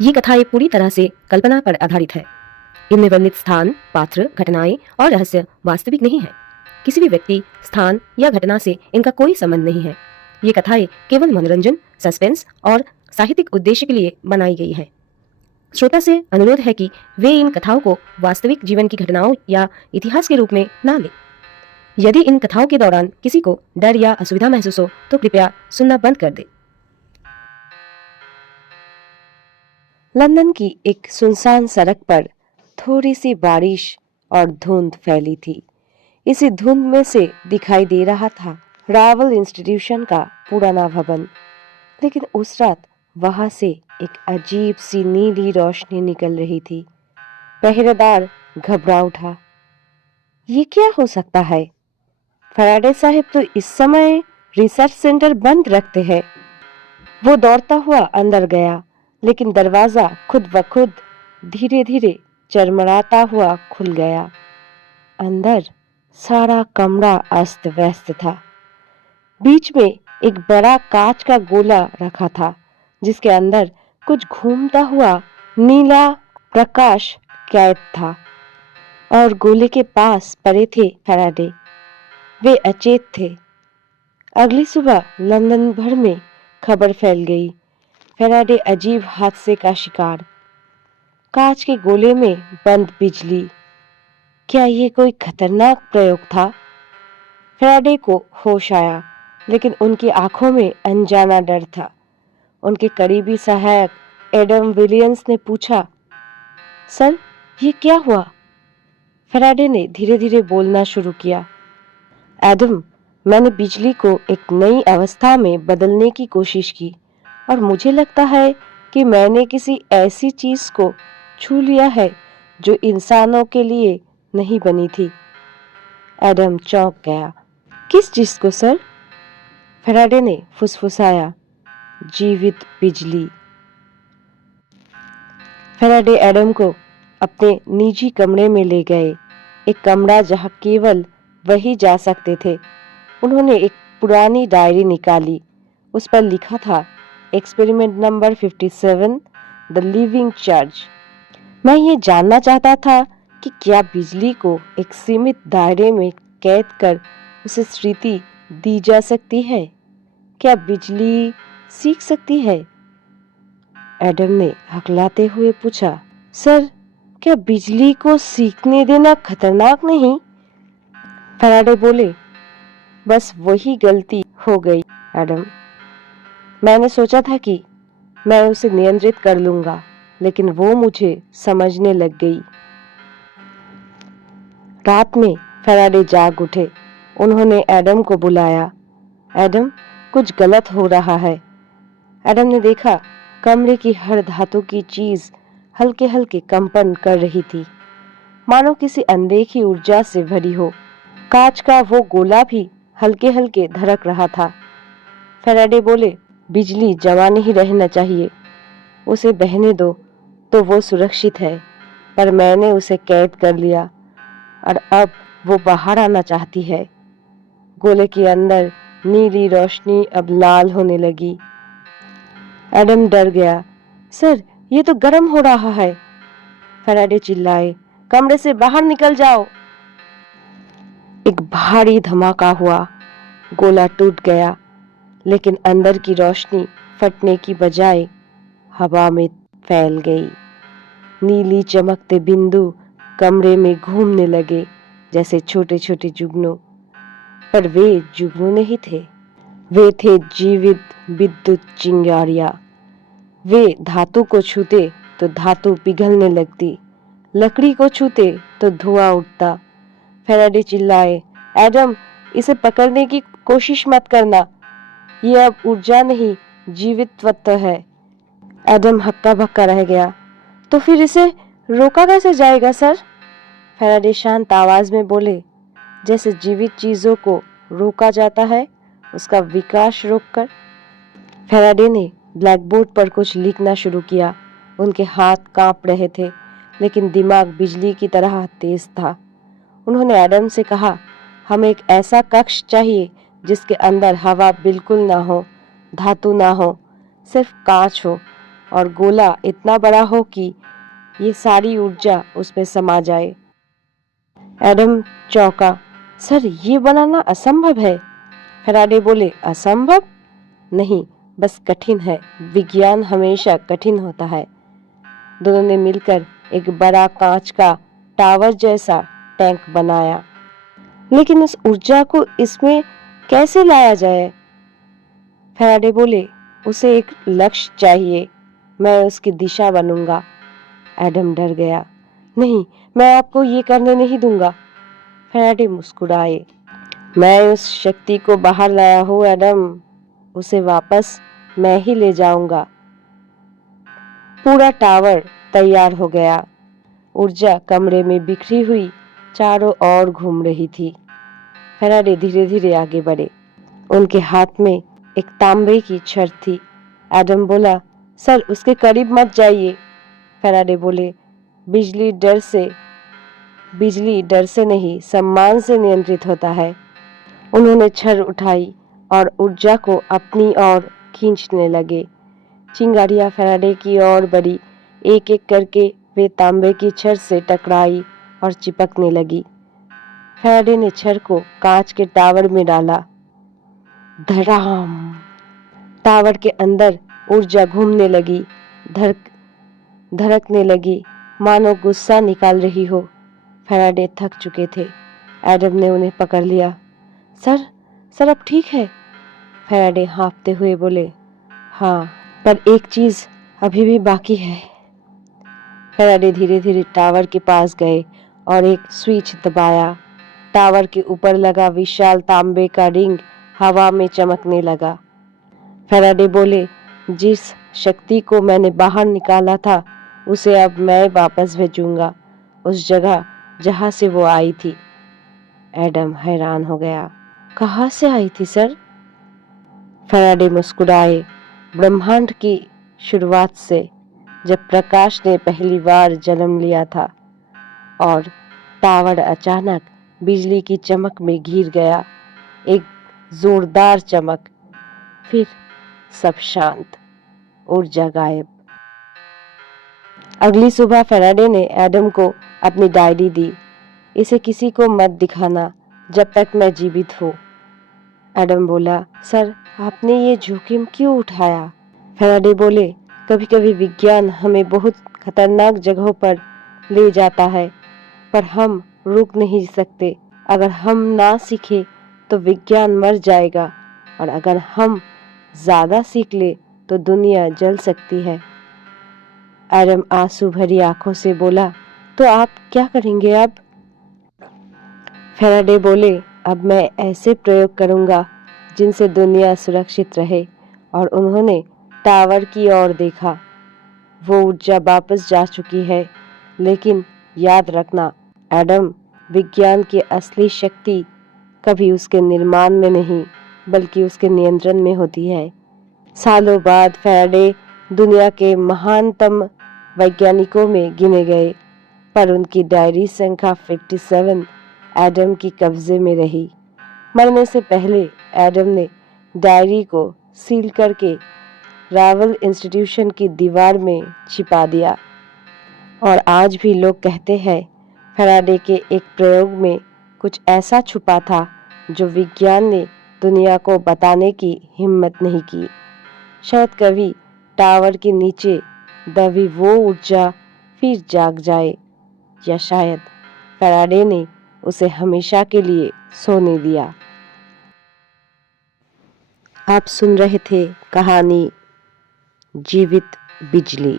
ये कथाएं पूरी तरह से कल्पना पर आधारित है। इनमें वर्णित स्थान, पात्र, घटनाएं और रहस्य वास्तविक नहीं है। किसी भी व्यक्ति, स्थान या घटना से इनका कोई संबंध नहीं है। ये कथाएं केवल मनोरंजन, सस्पेंस और साहित्यिक उद्देश्य के लिए बनाई गई है। श्रोता से अनुरोध है कि वे इन कथाओं को वास्तविक जीवन की घटनाओं या इतिहास के रूप में ना लें। यदि इन कथाओं के दौरान किसी को डर या असुविधा महसूस हो तो कृपया सुनना बंद कर दें। लंदन की एक सुनसान सड़क पर थोड़ी सी बारिश और धुंध फैली थी। इसी धुंध में से दिखाई दे रहा था रावल इंस्टीट्यूशन का पुराना भवन। लेकिन उस रात वहां से एक अजीब सी नीली रोशनी निकल रही थी। पहरेदार घबरा उठा। ये क्या हो सकता है? फैराडे साहब तो इस समय रिसर्च सेंटर बंद रखते हैं। वो दौड़ता हुआ अंदर गया, लेकिन दरवाजा खुद ब खुद धीरे धीरे चरमराता हुआ खुल गया। अंदर सारा कमरा अस्त व्यस्त था। बीच में एक बड़ा कांच का गोला रखा था, जिसके अंदर कुछ घूमता हुआ नीला प्रकाश कैद था, और गोले के पास पड़े थे फैराडे। वे अचेत थे। अगली सुबह लंदन भर में खबर फैल गई, फैराडे अजीब हादसे का शिकार। कांच के गोले में बंद बिजली। क्या ये कोई खतरनाक प्रयोग था? फैराडे को होश आया, लेकिन उनकी आंखों में अनजाना डर था। उनके करीबी सहायक एडम विलियम्स ने पूछा, सर, ये क्या हुआ? फैराडे ने धीरे धीरे बोलना शुरू किया। एडम, मैंने बिजली को एक नई अवस्था में बदलने की कोशिश की, और मुझे लगता है कि मैंने किसी ऐसी चीज को छू लिया है जो इंसानों के लिए नहीं बनी थी। एडम चौंक गया। किस चीज को, सर? फैराडे ने फुसफुसाया, जीवित बिजली। फैराडे एडम को अपने निजी कमरे में ले गए, एक कमरा जहां केवल वही जा सकते थे। उन्होंने एक पुरानी डायरी निकाली। उस पर लिखा था, experiment number 57, the living church. मैं ये जानना चाहता था कि क्या बिजली को एक सीमित दायरे में कैद कर उसे स्मृति दी जा सकती है? क्या बिजली सीख सकती है? एडम ने हकलाते हुए पूछा, सर, क्या बिजली को सीखने देना खतरनाक नहीं? फैराडे बोले, बस वही गलती हो गई एडम। मैंने सोचा था कि मैं उसे नियंत्रित कर लूंगा, लेकिन वो मुझे समझने लग गई। रात में फैराडे जाग उठे। उन्होंने एडम को बुलाया। एडम, कुछ गलत हो रहा है। एडम ने देखा, कमरे की हर धातु की चीज हल्के हल्के कंपन कर रही थी, मानो किसी अनदेखी ऊर्जा से भरी हो। कांच का वो गोला भी हल्के हल्के धड़क रहा था। फैराडे बोले, बिजली जमा नहीं रहना चाहिए, उसे बहने दो तो वो सुरक्षित है, पर मैंने उसे कैद कर लिया और अब वो बाहर आना चाहती है। गोले के अंदर नीली रोशनी अब लाल होने लगी। एडम डर गया। सर, ये तो गर्म हो रहा है। फैराडे चिल्लाए, कमरे से बाहर निकल जाओ। एक भारी धमाका हुआ। गोला टूट गया, लेकिन अंदर की रोशनी फटने की बजाय हवा में फैल गई। नीली चमकते बिंदु कमरे में घूमने लगे, जैसे छोटे छोटे जुगनू। पर वे जुगनू नहीं थे, वे थे जीवित विद्युत चिंगारियां। वे धातु को छूते तो धातु पिघलने लगती, लकड़ी को छूते तो धुआं उठता। फैराडे चिल्लाए, एडम, इसे पकड़ने की कोशिश मत करना, ये अब ऊर्जा नहीं, जीवित तत्व है। एडम हक्का बक्का रह गया। तो फिर इसे रोका कैसे जाएगा, सर? फैराडे शांत आवाज में बोले, जैसे जीवित चीजों को रोका जाता है, उसका विकास रोककर। फैराडे ने ब्लैकबोर्ड पर कुछ लिखना शुरू किया। उनके हाथ कांप रहे थे, लेकिन दिमाग बिजली की तरह तेज था। उन्होंने एडम से कहा, हमें एक ऐसा कक्ष चाहिए जिसके अंदर हवा बिल्कुल ना हो, धातु ना हो, सिर्फ कांच हो। और गोला इतना बड़ा हो कि ये सारी ऊर्जा उसमें समा जाए। एडम चौंका। सर, ये बनाना असंभव है। फैराडे बोले, असंभव नहीं, बस कठिन है। विज्ञान हमेशा कठिन होता है। दोनों ने मिलकर एक बड़ा कांच का टावर जैसा टैंक बनाया। लेकिन उस ऊर्जा को इसमें कैसे लाया जाए? फैराडे बोले, उसे एक लक्ष्य चाहिए, मैं उसकी दिशा बनूंगा। एडम डर गया। नहीं, मैं आपको ये करने नहीं दूंगा। फैराडे मुस्कुराए। मैं उस शक्ति को बाहर लाया हूँ एडम, उसे वापस मैं ही ले जाऊंगा। पूरा टावर तैयार हो गया। ऊर्जा कमरे में बिखरी हुई चारों ओर घूम रही थी। फैराडे धीरे धीरे आगे बढ़े। उनके हाथ में एक तांबे की छड़ थी। एडम बोला, सर, उसके करीब मत जाइए। फैराडे बोले, बिजली डर से नहीं, सम्मान से नियंत्रित होता है। उन्होंने छड़ उठाई और ऊर्जा को अपनी ओर खींचने लगे। चिंगारियां फैराडे की ओर बढ़ी। एक एक करके वे तांबे की छड़ से टकराई और चिपकने लगी। फैराडे ने छड़ को कांच के टावर में डाला। धड़ाम! टावर के अंदर ऊर्जा घूमने लगी, धड़कने लगी, मानो गुस्सा निकाल रही हो। फैराडे थक चुके थे। एडम ने उन्हें पकड़ लिया। सर, अब ठीक है? फैराडे हाँफते हुए बोले, हाँ, पर एक चीज अभी भी बाकी है। फैराडे धीरे धीरे टावर के पास गए और एक स्विच दबाया। टावर के ऊपर लगा विशाल तांबे का रिंग हवा में चमकने लगा। फैराडे बोले, जिस शक्ति को मैंने बाहर निकाला था उसे अब मैं वापस भेजूंगा, उस जगह जहां से वो आई थी। एडम हैरान हो गया। कहां से आई थी सर? फैराडे मुस्कुराए। ब्रह्मांड की शुरुआत से, जब प्रकाश ने पहली बार जन्म लिया था और टावर अचानक बिजली की चमक में घिर गया। एक जोरदार चमक, फिर सब शांत, ऊर्जा गायब। अगली सुबह फैराडे ने एडम को अपनी डायरी दी। इसे किसी को मत दिखाना जब तक मैं जीवित हूँ। एडम बोला, सर, आपने ये जोखिम क्यों उठाया? फैराडे बोले, कभी कभी विज्ञान हमें बहुत खतरनाक जगहों पर ले जाता है, पर हम रुक नहीं सकते। अगर हम ना सीखे तो विज्ञान मर जाएगा, और अगर हम ज्यादा सीख ले तो दुनिया जल सकती है। एडम आंसू भरी आंखों से बोला, तो आप क्या करेंगे अब? फैराडे बोले, अब मैं ऐसे प्रयोग करूंगा जिनसे दुनिया सुरक्षित रहे। और उन्होंने टावर की ओर देखा। वो ऊर्जा वापस जा चुकी है, लेकिन याद रखना एडम, विज्ञान की असली शक्ति कभी उसके निर्माण में नहीं, बल्कि उसके नियंत्रण में होती है। सालों बाद फैराडे दुनिया के महानतम वैज्ञानिकों में गिने गए, पर उनकी डायरी संख्या 57 एडम की कब्जे में रही। मरने से पहले एडम ने डायरी को सील करके रावल इंस्टीट्यूशन की दीवार में छिपा दिया। और आज भी लोग कहते हैं फैराडे के एक प्रयोग में कुछ ऐसा छुपा था जो विज्ञान ने दुनिया को बताने की हिम्मत नहीं की। शायद कभी टावर के नीचे दबी वो ऊर्जा फिर जाग जाए, या शायद फैराडे ने उसे हमेशा के लिए सोने दिया। आप सुन रहे थे कहानी जीवित बिजली।